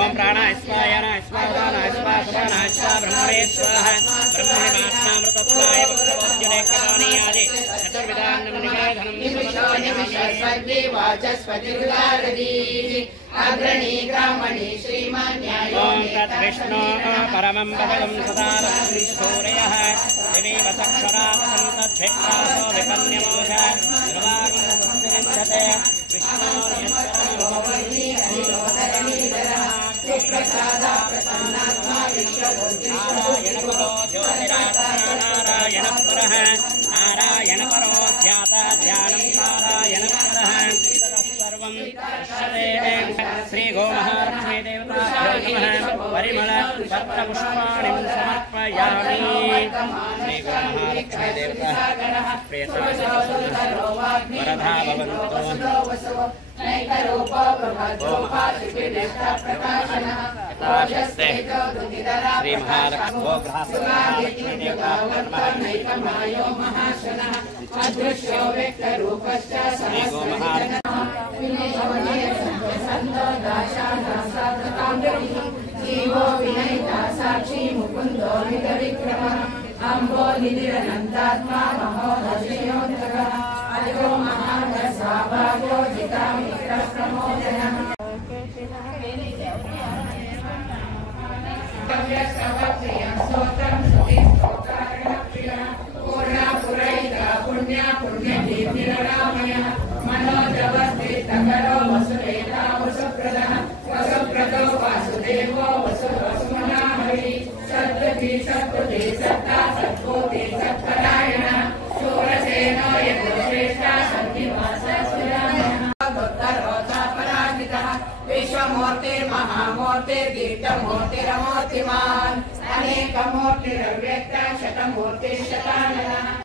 ओम प्राणाय स्वाहा स्वाहा स्वाहा समानाय स्वाहा ब्रह्मणे स्वाहा ब्रह्मणे मात्मामृतत्वाय भक्तवोज्जने कलानि आदि चतुर्विधान अग्रणी ब्राह्मणी श्रीमान्याय ओम तद्विष्णु परमं पदं सदा सूर्यः दिवीव सक्षरात्मं तद्भिक्तासो विपन्यमोघ ध्रुवागुणसंसिद्धते विष्णो सुप्रसादा प्रसन्नात्मा नारायणपरो ज्योतिरात्मा नारायणपरो ध्याता ध्यानं नारायणपरः सर्वं श्री गोमहालक्ष्मी देवताभ्यो नमः परिमल पत्रपुष्पाणि समर्पयामि श्री गोमहालक्ष्मी देवता वरदा भवन्तु श्री महालक्ष्मी देवता अदृश्यो व्यक्तरूपश्च श्री जीवो विनयिता साक्षी मुकुंदो विक्रमः अम्बो निधिरनन्तात्मा महोदशयोऽन्तकः अजो महादस्वाभावो जिता मित्रप्रमोदनः पूर्णा पुरैका पुण्या पुण्यतीर्थिररामयः मनोजवस्ते सकलो वसुदेता वसुप्रदः वसुप्रदो वासुदेवो वसुमनाहरि सत्पति सत्पति सत्ता सत्पोति सत्परायणः शूरसेनो यज्ञश्रेष्ठा सन्निवासस्विरामः पराजितः विश्वमूर्तिर्महामूर्तिर्दीप्तमूर्तिरमूर्तिमान् अनेकमूर्तिरव्यक्तः शतमूर्तिः शताननः